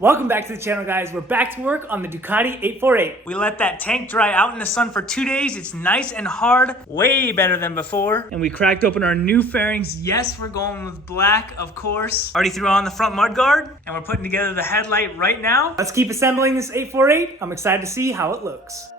Welcome back to the channel, guys. We're back to work on the Ducati 848. We let that tank dry out in the sun for 2 days. It's nice and hard, way better than before. And we cracked open our new fairings. Yes, we're going with black, of course. Already threw on the front mudguard, and we're putting together the headlight right now. Let's keep assembling this 848. I'm excited to see how it looks.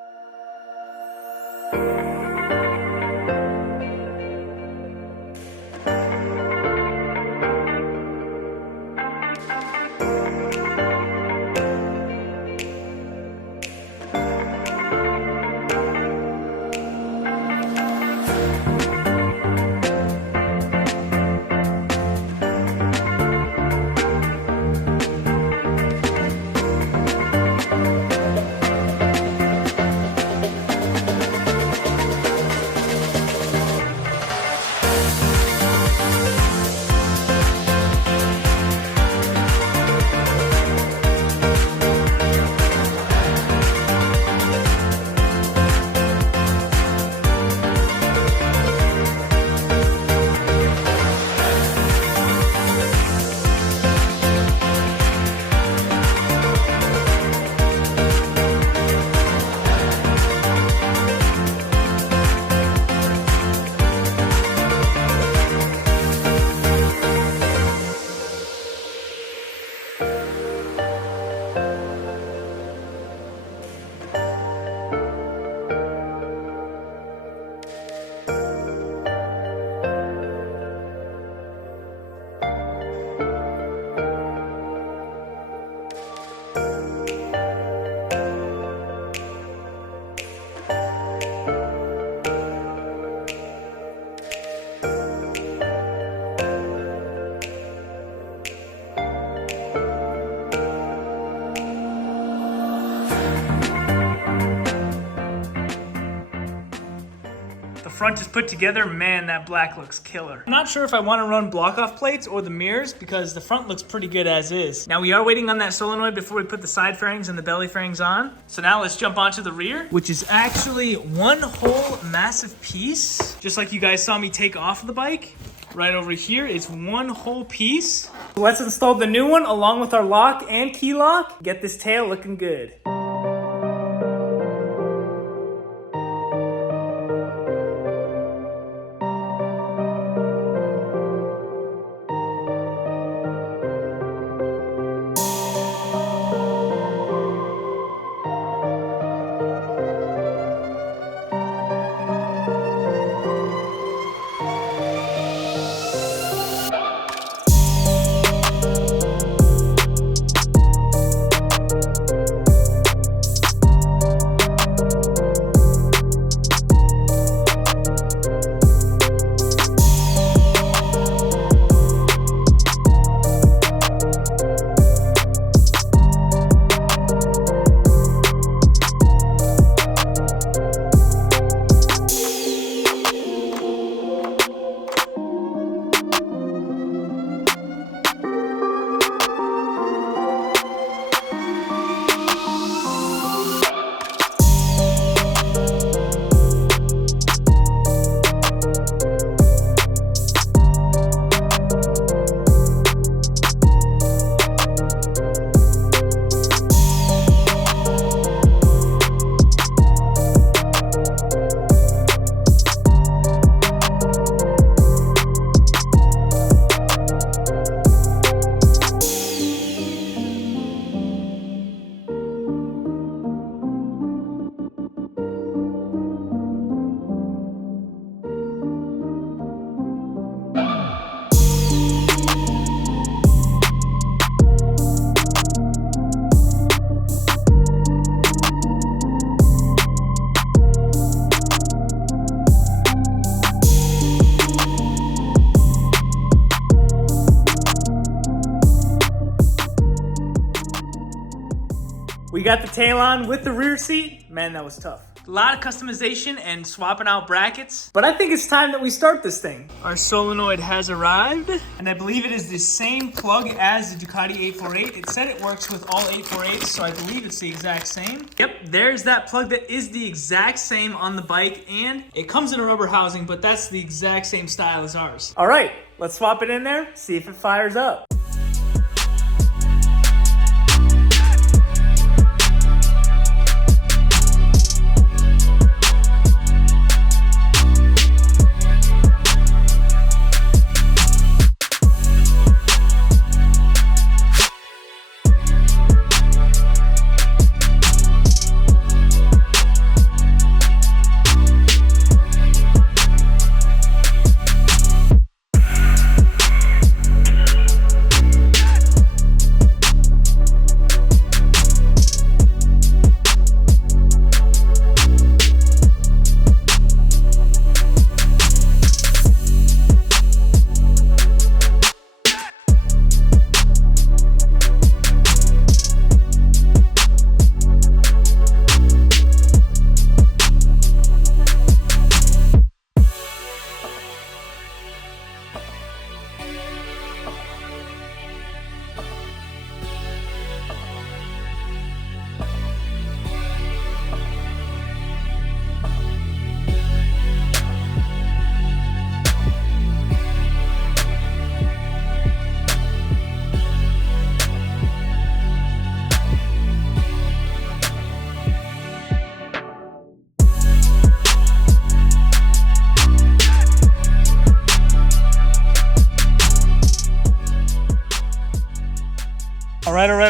front is put together, man, that black looks killer. I'm not sure if I want to run block-off plates or the mirrors because the front looks pretty good as is. Now we are waiting on that solenoid before we put the side fairings and the belly fairings on. So now let's jump onto the rear, which is actually one whole massive piece. Just like you guys saw me take off of the bike. Right over here, it's one whole piece. Let's install the new one along with our lock and key lock. Get this tail looking good. We got the tail on with the rear seat. Man, that was tough. A lot of customization and swapping out brackets. But I think it's time that we start this thing. Our solenoid has arrived, and I believe it is the same plug as the Ducati 848. It said it works with all 848s, so I believe it's the exact same. Yep, there's that plug that is the exact same on the bike, and it comes in a rubber housing, but that's the exact same style as ours. All right, let's swap it in there, see if it fires up.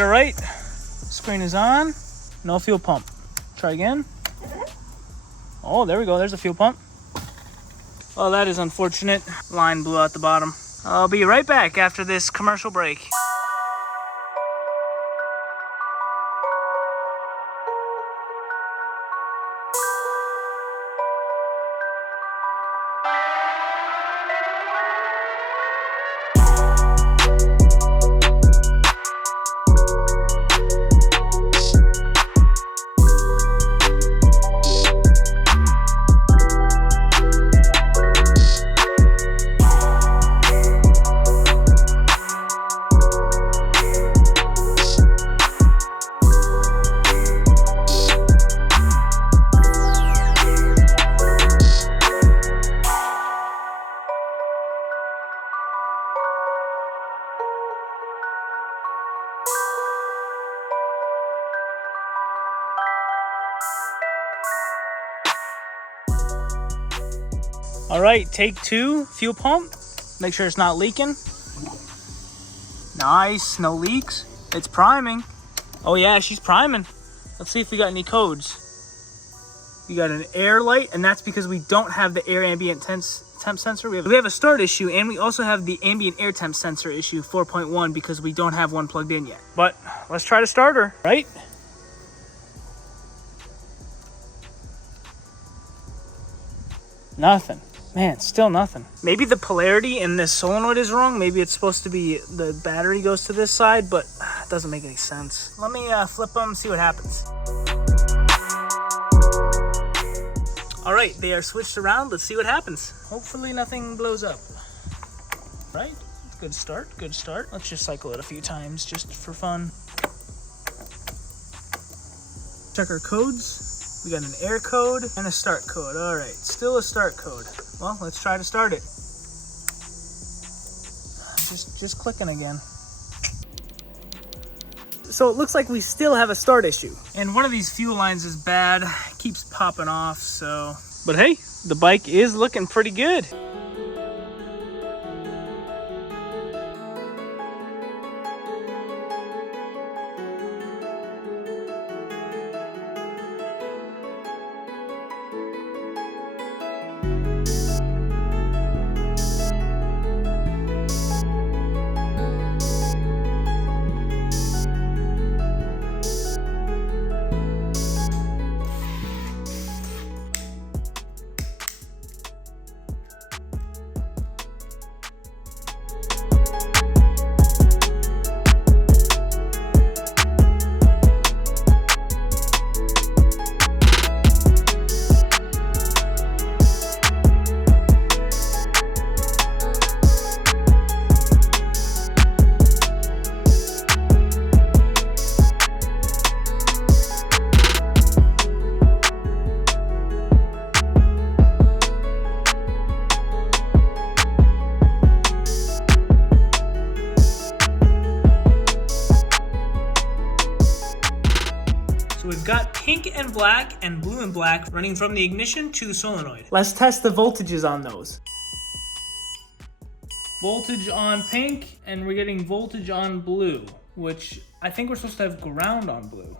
All right. Screen is on. No fuel pump. Try again. Oh, there we go. There's a fuel pump. Oh, that is unfortunate. Line blew out the bottom. I'll be right back after this commercial break. All right, take 2, fuel pump. Make sure it's not leaking. Nice, no leaks. It's priming. Oh yeah, she's priming. Let's see if we got any codes. We got an air light, and that's because we don't have the air ambient temp sensor. We have a start issue, and we also have the ambient air temp sensor issue 4.1 because we don't have one plugged in yet. But let's try to start her, right? Nothing. Man, still nothing. Maybe the polarity in this solenoid is wrong. Maybe it's supposed to be the battery goes to this side, but it doesn't make any sense. Let me flip them, see what happens. All right, they are switched around. Let's see what happens. Hopefully nothing blows up. Right? Good start, good start. Let's just cycle it a few times just for fun. Check our codes. We got an air code and a start code. All right, still a start code. Well, let's try to start it. Just clicking again. So it looks like we still have a start issue. And one of these fuel lines is bad. It keeps popping off, so. But hey, the bike is looking pretty good. So we've got pink and black and blue and black running from the ignition to the solenoid. Let's test the voltages on those. Voltage on pink, and we're getting voltage on blue, which I think we're supposed to have ground on blue.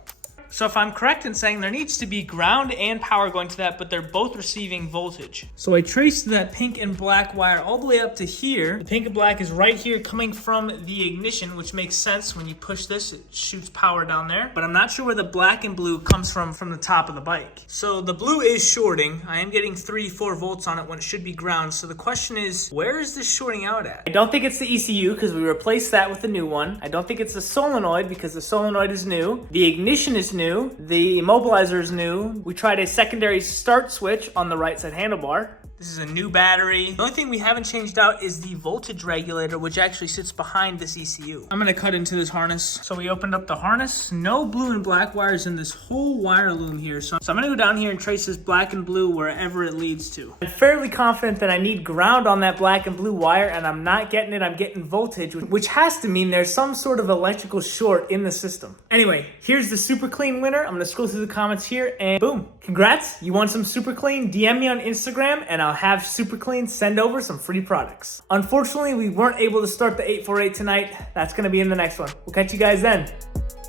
So if I'm correct in saying there needs to be ground and power going to that, but they're both receiving voltage. So I traced that pink and black wire all the way up to here. The pink and black is right here coming from the ignition, which makes sense. When you push this, it shoots power down there. But I'm not sure where the black and blue comes from the top of the bike. So the blue is shorting. I am getting 3-4 volts on it when it should be ground. So the question is, where is this shorting out at? I don't think it's the ECU because we replaced that with a new one. I don't think it's the solenoid because the solenoid is new. The ignition is new. The immobilizer is new. We tried a secondary start switch on the right side handlebar. This is a new battery. The only thing we haven't changed out is the voltage regulator, which actually sits behind this ECU. I'm gonna cut into this harness. So we opened up the harness. No blue and black wires in this whole wire loom here. So I'm gonna go down here and trace this black and blue wherever it leads to. I'm fairly confident that I need ground on that black and blue wire, and I'm not getting it. I'm getting voltage, which has to mean there's some sort of electrical short in the system. Anyway, here's the super clean winner. I'm gonna scroll through the comments here and boom. Congrats, you won some super clean. DM me on Instagram and I'll have super clean send over some free products. Unfortunately, we weren't able to start the 848 tonight. That's gonna be in the next one. We'll catch you guys then.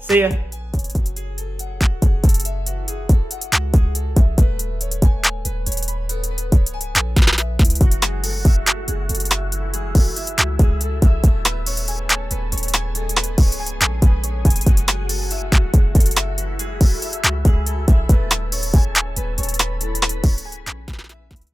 See ya.